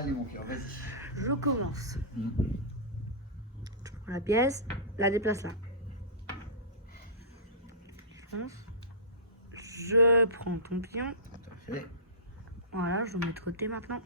Allez mon cœur, vas-y. Je commence. Je prends la pièce, la déplace là. Je prends ton pion. Parfait. Voilà, je le mets de côté maintenant.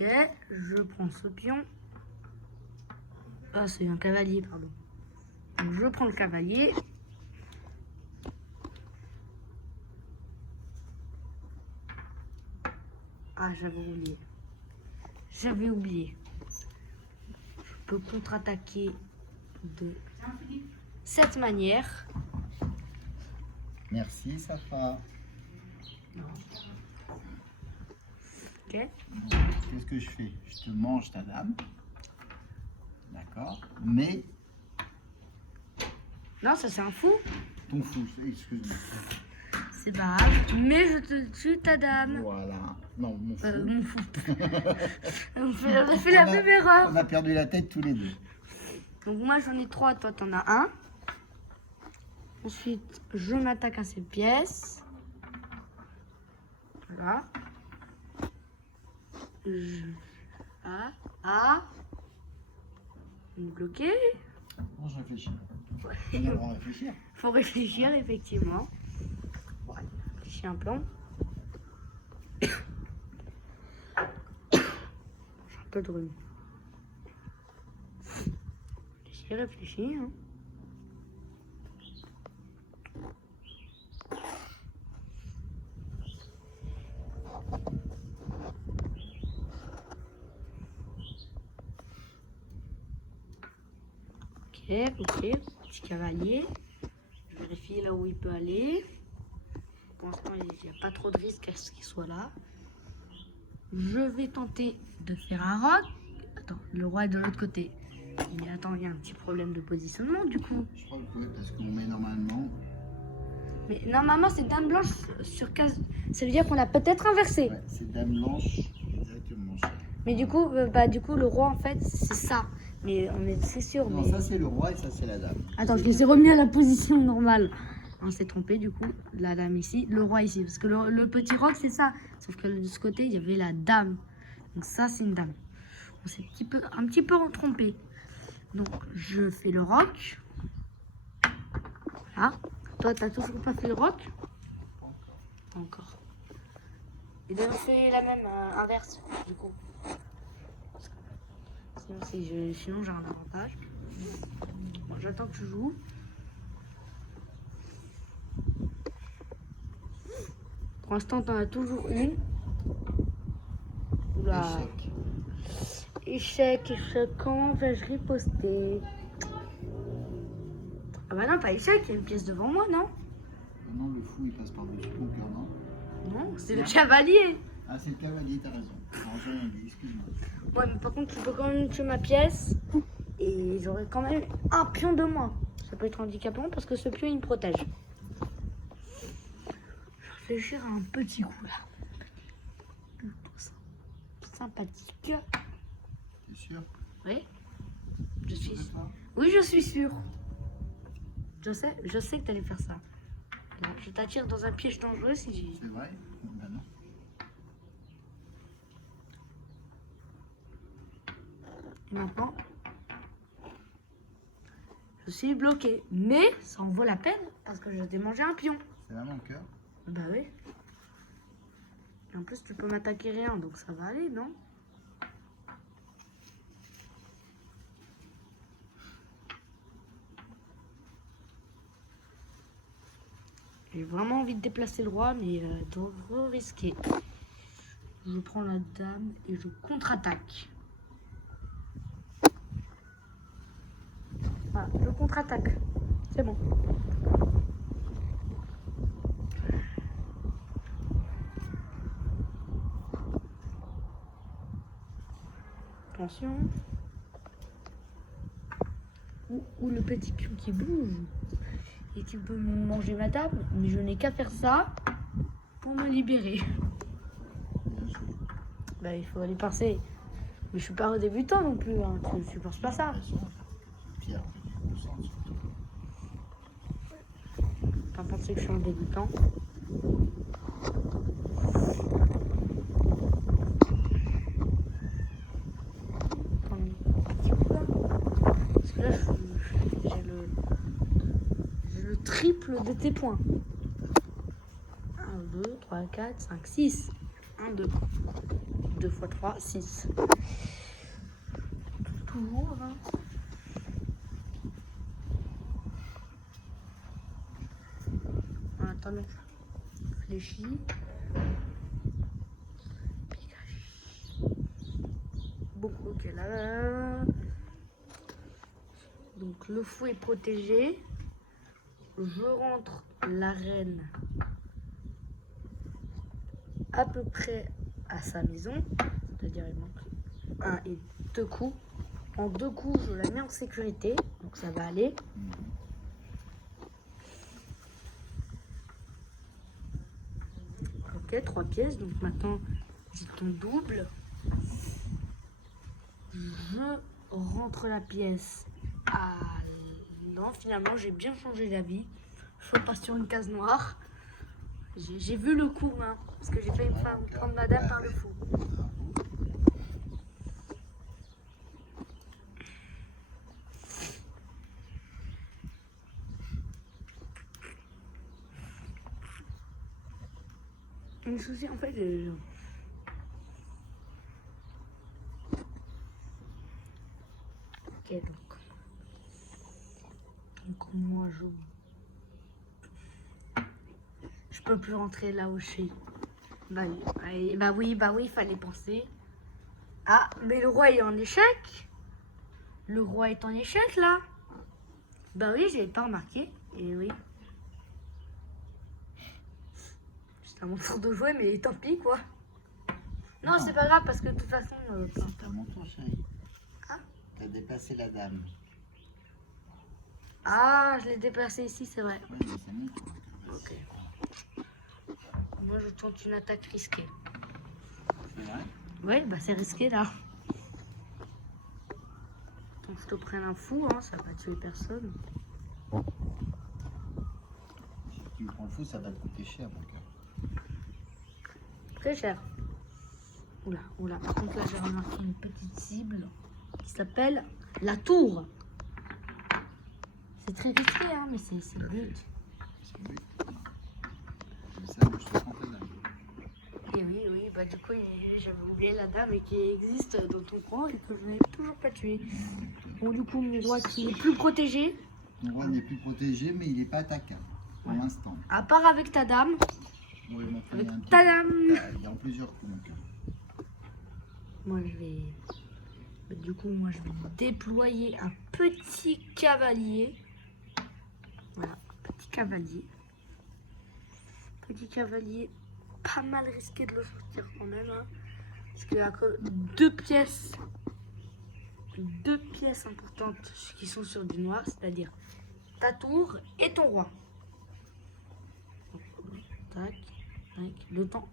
Ok, je prends ce pion. Ah, c'est un cavalier, pardon. Donc, je prends le cavalier. Ah, j'avais oublié. J'avais oublié. Je peux contre-attaquer de cette manière. Merci Safa. Ok. Qu'est-ce que je fais? Je te mange ta dame. D'accord. Mais Non, ça c'est un fou. ton fou, excuse-moi. C'est pas grave. Mais je te tue ta dame. Voilà. Non, mon fou. Mon fou. On a fait la même erreur. On a perdu la tête tous les deux. Donc moi j'en ai 3, toi t'en as un. Ensuite, je m'attaque à ces pièces. Voilà. Bloqué. Bon, je réfléchis. On va réfléchir. Faut réfléchir effectivement. Ouais, réfléchis un plan. J'ai un peu de rhume. Réfléchis, hein. Ok, petit cavalier. Je vérifie là où il peut aller. Pour l'instant, il n'y a pas trop de risque à ce qu'il soit là. Je vais tenter de faire un roc. Attends, le roi est de l'autre côté. Mais attends, il y a un petit problème de positionnement du coup. Je crois que oui, parce qu'on met normalement. Mais normalement, c'est dame blanche sur case. Ça veut dire qu'on l'a peut-être inversé. Ouais, c'est dame blanche, exactement. Mais du coup, le roi, en fait, c'est ça. Mais c'est sûr. Non, mais... ça c'est le roi et ça c'est la dame. Attends, je les ai remis à la position normale. On s'est trompé du coup. La dame ici, le roi ici. Parce que le petit roc, c'est ça. Sauf que de ce côté, il y avait la dame. Donc ça, c'est une dame. On s'est un petit peu trompé. Donc, je fais le roc. Voilà. Toi, t'as toujours pas fait le roc? Pas encore. Et donc, on fait la même inverse, du coup. Sinon, j'ai un avantage. Bon, j'attends que tu joues. Pour l'instant, t'en as toujours une. Oula. Échec. Quand vais-je riposter? Ah bah non, pas échec, il y a une pièce devant moi, non? Non, le fou il passe par-dessus ton cœur, non? Non, c'est le cavalier. Ah, c'est le cavalier, t'as raison. Alors, j'ai rien dit, excuse-moi. Ouais, mais par contre, tu peux quand même tuer ma pièce. Et j'aurai quand même un pion de moins. Ça peut être handicapant parce que ce pion, il me protège. Je vais réfléchir à un petit coup, là. Sympathique. T'es sûr? Oui. Je suis sûr. Oui, je suis sûre. Je sais que tu allais faire ça. Non, je t'attire dans un piège dangereux si j'ai... C'est vrai? Ben non. Et maintenant, je suis bloqué. Mais ça en vaut la peine parce que je t'ai mangé un pion. C'est là mon cœur? Bah oui. Et en plus, tu peux m'attaquer rien, donc ça va aller, non? J'ai vraiment envie de déplacer le roi, mais trop risqué. Je prends la dame et je contre-attaque. Voilà, je contre-attaque. C'est bon. Attention. Ou le petit pion qui bouge. Et qui peut manger ma table. Mais je n'ai qu'à faire ça pour me libérer. Bah, il faut aller passer. Mais je suis pas un débutant non plus. Hein. Tu penses pas ça? Pierre, Pas penser que je suis un débutant. souffle de tes points. 1, 2, 3, 4, 5, 6. 1, 2. 2 fois 3, 6. Toujours, hein. Attends, fléchis. Bon, ok, là. Donc, le fou est protégé. Je rentre l'arène à peu près à sa maison. C'est-à-dire, il manque 1 et 2 coups. En 2 coups, je la mets en sécurité. Donc, ça va aller. Ok, 3 pièces. Donc, maintenant, j'ai ton double. Je rentre la pièce à... Non, finalement, j'ai bien changé d'avis. Je repasse sur une case noire. J'ai vu le coup, hein, parce que j'ai failli me prendre madame par le fou. Le souci, en fait, ok, donc moi, je peux plus rentrer là où je suis. Bah oui, il fallait penser. Ah, mais le roi est en échec. Le roi est en échec, là. Bah oui, j'avais pas remarqué. Et oui. C'est à mon tour de jouer, mais tant pis, quoi. Non, c'est pas grave, parce que de toute façon... C'est à mon tour, chérie. Ah. T'as dépassé la dame. Ah, je l'ai déplacé ici, c'est vrai. Oui, mais c'est mon tour. Ok. Moi, je tente une attaque risquée. C'est vrai? Ouais, bah c'est risqué, là. Donc, je te prenne un fou, hein, ça va tuer personne. Si tu me prends le fou, ça va te coûter cher, mon cœur. Très cher. Oula, oula. Par contre, là, j'ai remarqué une petite cible qui s'appelle la tour. C'est très risqué, hein, mais c'est le but. C'est le but. Comme ça, moi, je te prends ta dame. Et oui, bah du coup, j'avais oublié la dame et qui existe dans ton coin et que je n'ai toujours pas tué. Bon, du coup, mon roi qui est plus protégé. Ton roi n'est plus protégé, mais il n'est pas attaquable pour l'instant. À part avec ta dame. Oui, mais enfin, Avec il y a un petit- ta dame. Il y a en plusieurs coups, mon cœur. Moi, je vais... Du coup, moi, je vais déployer un petit cavalier. Voilà, petit cavalier. Petit cavalier, pas mal risqué de le sortir quand même. Hein, parce qu'il y a que deux pièces importantes qui sont sur du noir, c'est-à-dire ta tour et ton roi. Tac, tac, le temps.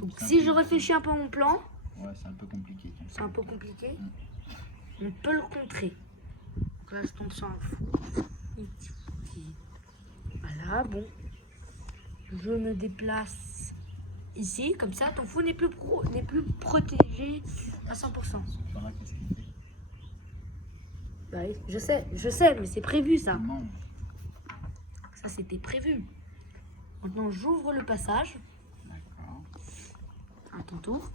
Donc si je réfléchis un peu à mon plan, Ouais, c'est un peu compliqué. c'est un peu compliqué. On peut le contrer. Donc là, je tombe sur un fou. Voilà, bon. Je me déplace ici, comme ça, ton fou n'est plus protégé à 100%. Voilà, qu'est-ce qu'il fait? Bah oui, je sais, mais c'est prévu ça. Il mange. Ça, c'était prévu. Maintenant, j'ouvre le passage. D'accord. À ton tour.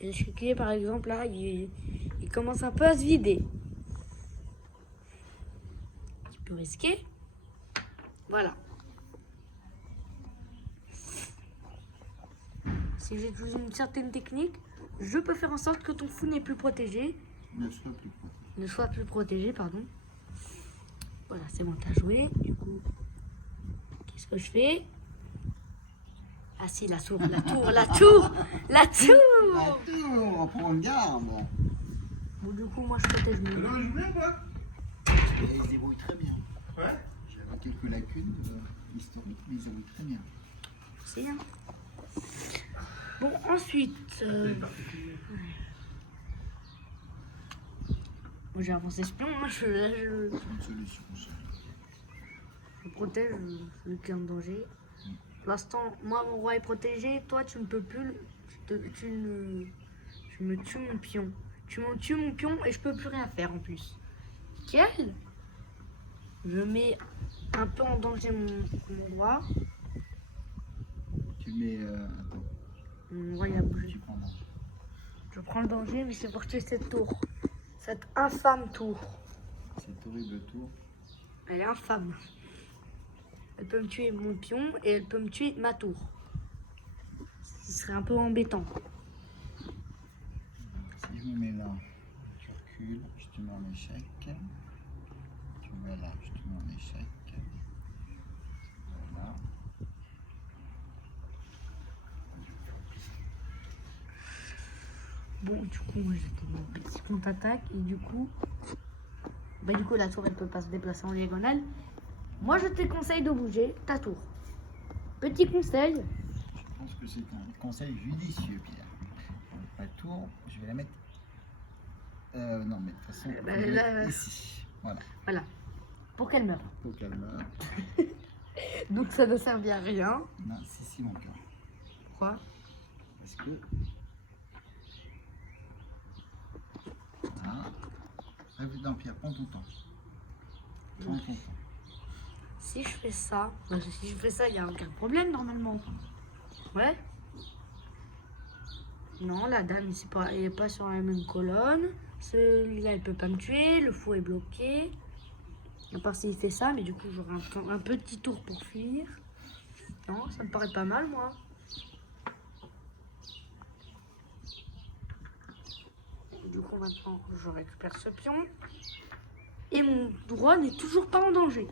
Et l'échiquier, par exemple, là, il commence un peu à se vider. Tu peux risquer. Voilà. Si j'ai toujours une certaine technique, je peux faire en sorte que ton fou n'est plus protégé. Ne soit plus protégé. Ne soit plus protégé, pardon. Voilà, c'est bon, t'as joué. Du coup, qu'est-ce que je fais? Ah si, la tour, la tour, la tour, la tour. Attends, prends garde. Bon, du coup, moi, je protège mon Non, je voulais quoi. Et il se débrouille très bien. Ouais. J'avais quelques lacunes historiques, mais il se débrouille très bien. C'est bien. Bon, ensuite... Moi, j'ai avancé espion. Moi, C'est une solution, chérie. je protège celui qui est en danger. Pour l'instant, moi, mon roi est protégé. Toi, tu ne peux plus... Tu me tues mon pion. Tu m'en tues mon pion et je peux plus rien faire en plus. Nickel. Je mets un peu en danger mon roi. Tu mets. Attends, Mon roi il a bougé. tu prends là. Je prends le danger, mais c'est pour tuer cette tour. Cette infâme tour. Cette horrible tour. Elle est infâme. Elle peut me tuer mon pion et elle peut me tuer ma tour. Ce serait un peu embêtant. Si je me mets là, tu recules, je te mets en échec. Tu me mets là, je te mets en échec. Voilà. Bon, du coup, moi j'étais mon petit contre-attaque et du coup, la tour elle peut pas se déplacer en diagonale. Moi je te conseille de bouger ta tour. Petit conseil. Je pense que c'est un conseil judicieux, Pierre. La tour, je vais la mettre. Non, mais de toute façon, je vais la mettre ici. Voilà, Voilà. Pour qu'elle meure. au calme. Donc ça ne servit à rien. Non, si, mon cœur. Pourquoi? Parce que. Voilà. Non, Pierre, prends ton temps. Prends ton temps. Si je fais ça, il n'y a aucun problème normalement. Ouais. Non, la dame elle est pas sur la même colonne. Celui-là, il peut pas me tuer. Le fou est bloqué. À part s'il fait ça, mais du coup, j'aurai un petit tour pour fuir. Non, ça me paraît pas mal, moi. Du coup, maintenant, je récupère ce pion. Et mon roi n'est toujours pas en danger.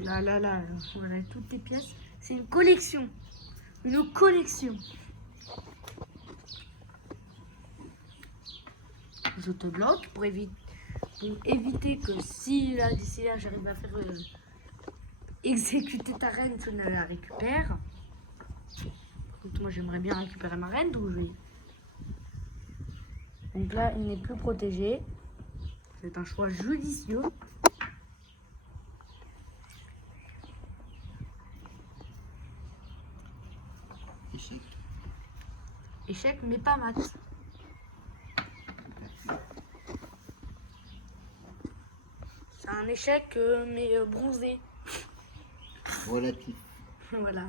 Là, voilà, toutes les pièces. C'est une collection. Une collection. Je te bloque pour éviter que si là, d'ici là, j'arrive à faire exécuter ta reine, tu ne la récupères. Donc, moi, j'aimerais bien récupérer ma reine, donc je vais. Donc là, il n'est plus protégé. C'est un choix judicieux. Échec. Échec, mais pas mat. C'est un échec, mais bronzé. Relatif. Voilà.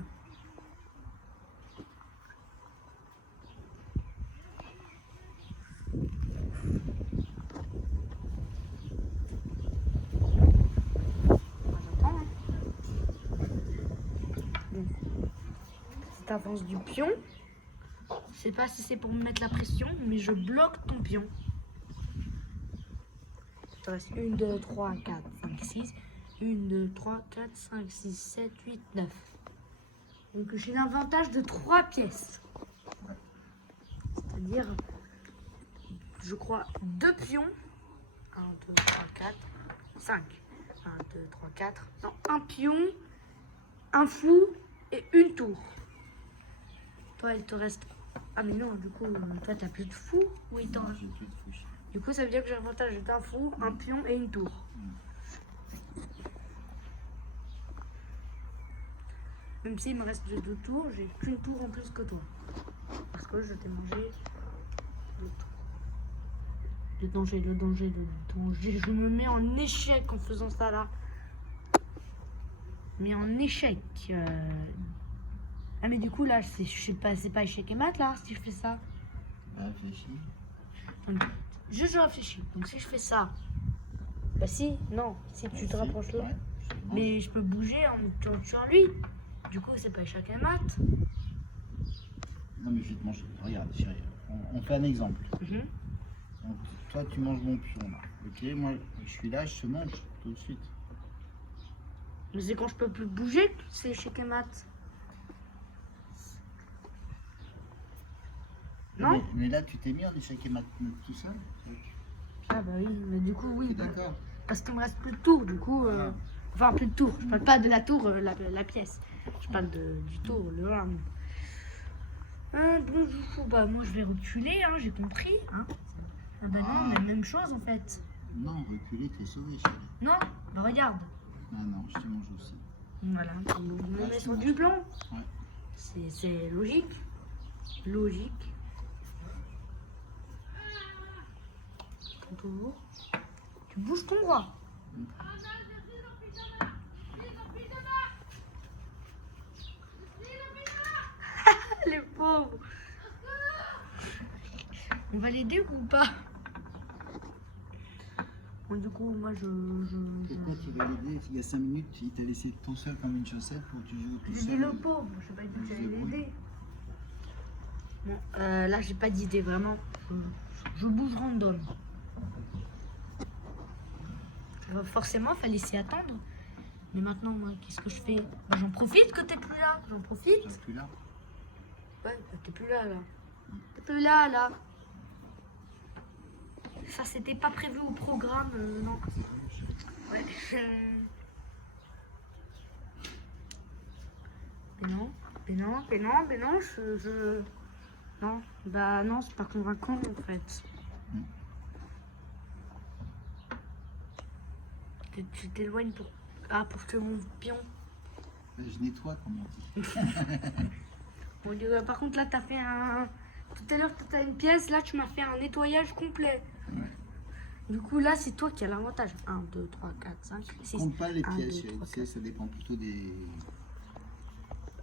J'attends. Cette avance du pion. Je sais pas si c'est pour me mettre la pression, mais je bloque ton pion. Il te reste 1, 2, 3, 4, 5, 6. 1, 2, 3, 4, 5, 6, 7, 8, 9. Donc j'ai l'avantage de 3 pièces. C'est-à-dire, je crois, 2 pions. 1, 2, 3, 4, 5. 1, 2, 3, 4. Non, un pion, un fou et une tour. Toi, il te reste... Ah mais non, du coup, toi, t'as plus de fou. Oui, t'en... Non, j'ai plus de couche. Du coup, ça veut dire que j'ai l'avantage d'un fou, un pion et une tour. Même s'il me reste 2 tours, j'ai qu'une tour en plus que toi. Parce que je t'ai mangé le tour. Le danger. Je me mets en échec en faisant ça là. Mais en échec. Ah mais du coup là, c'est pas échec et mat là, si je fais ça. Réfléchis. Donc, je réfléchis. Donc si je fais ça, bah si, non, si tu te rapproches là. Ouais, c'est bon. Mais je peux bouger en tuant lui. Du coup, c'est pas échec et mat. Non, mais je vais te manger. Regarde, chérie. On fait un exemple. Mhm. Donc, toi, tu manges mon pion là. Ok, moi, je suis là, je te mange tout de suite. Mais c'est quand je peux plus bouger que c'est échec et mat. Non? Mais là, tu t'es mis en échec et mat tout seul. Ah bah oui, mais du coup, oui. T'es d'accord. Parce qu'il me reste plus de tours, du coup. Voilà. Enfin, plus de tours. Je parle pas de la tour, la pièce. Je parle du tour, le round. Bon, du coup, bah, moi, je vais reculer, hein, j'ai compris. Hein. Ah bah non, la même chose, en fait. Non, reculer, t'es sauvé, chérie. Non? Bah regarde. Ah non, je te mange aussi. Voilà, on me Ah, met je sur mange. du blanc. Ouais. C'est logique. Logique. toujours. Tu bouges ton roi. Les pauvres. On va l'aider ou pas? Bon, du coup, moi Pourquoi tu vas l'aider? Il y a 5 minutes, il t'a laissé tout seul comme une chaussette pour que tu joues tout J'ai dit seul. le pauvre, je sais pas dit que j'allais l'aider. Bon, là, j'ai pas d'idée, vraiment. Je bouge random. Forcément, fallait s'y attendre. Mais maintenant, moi, qu'est-ce que je fais? Bah, j'en profite que t'es plus là. J'en profite. Je suis plus là. Ouais, bah, t'es plus là, là. T'es plus là, là. Ça, c'était pas prévu au programme, non. Ouais. Mais non, Non, bah non, c'est pas convaincant, en fait. Tu t'éloignes pour... Ah, pour que mon pion... Je nettoie, comme on dit. Bon, par contre, là, t'as fait un... Tout à l'heure, t'as une pièce, là, tu m'as fait un nettoyage complet. Ouais. Du coup, là, c'est toi qui as l'avantage. 1, 2, 3, 4, 5, 6. Compte pas les 1, pièces, 2, 3, tu sais, ça dépend plutôt des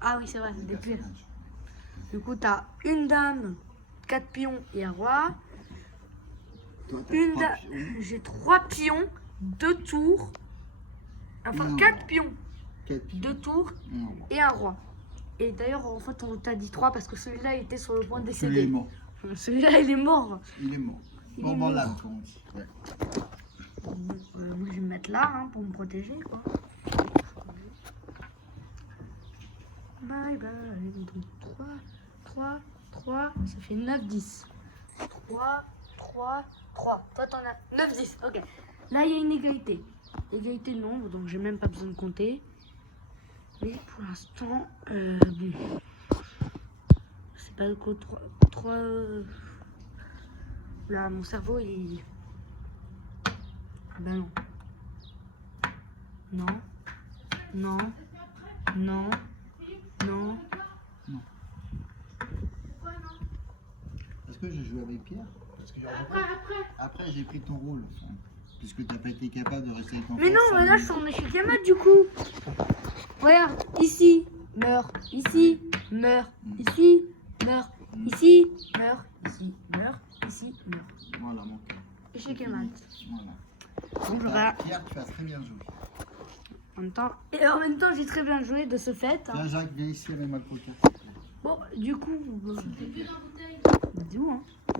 Ah oui, c'est vrai, c'est des pièces. personnages. Du coup, t'as une dame, 4 pions et un roi. Toi, t'as Une 3 dame... pions, J'ai 3 pions, 2 tours. Enfin, Non. 4 pions, 4 pions. 2 tours Non. et un roi. Et d'ailleurs, en fait, on t'a dit 3 parce que celui-là était sur le point de Celui-là est décéder. mort. Celui-là, il est mort. Il est mort. Il Mort est dans mort. l'âme, comme on dit. Ouais. Bon, moi, je vais me mettre là hein, pour me protéger, quoi. Bye bye. Donc 3, ça fait 9, 10. 3. Toi, t'en as 9, 10. Ok. Là, il y a une égalité. Égalité de nombre, donc j'ai même pas besoin de compter. Mais pour l'instant, bon. C'est pas quoi 3. Là, mon cerveau, il. Ah ben non. Non. Non. Non. Non. Non. Est-ce que je joue avec Pierre? Parce que après j'ai pris ton rôle. Enfin, puisque t'as pas été capable de rester avec ton Mais frère, non, ça mais là me- je suis en échec à mat du coup. Regarde, ici, meurt, ici, meurt, ici, meurt, ici, meurt, ici, meurt, ici, meurt. Voilà, mon cœur. Échec à mat. Voilà. Bon, je Bah, vais- Pierre, tu as très bien joué. Et en même temps, j'ai très bien joué de ce fait. Hein. Tiens, Jacques, viens ici avec ma coca. Bon, du coup, dis-moi. Hein.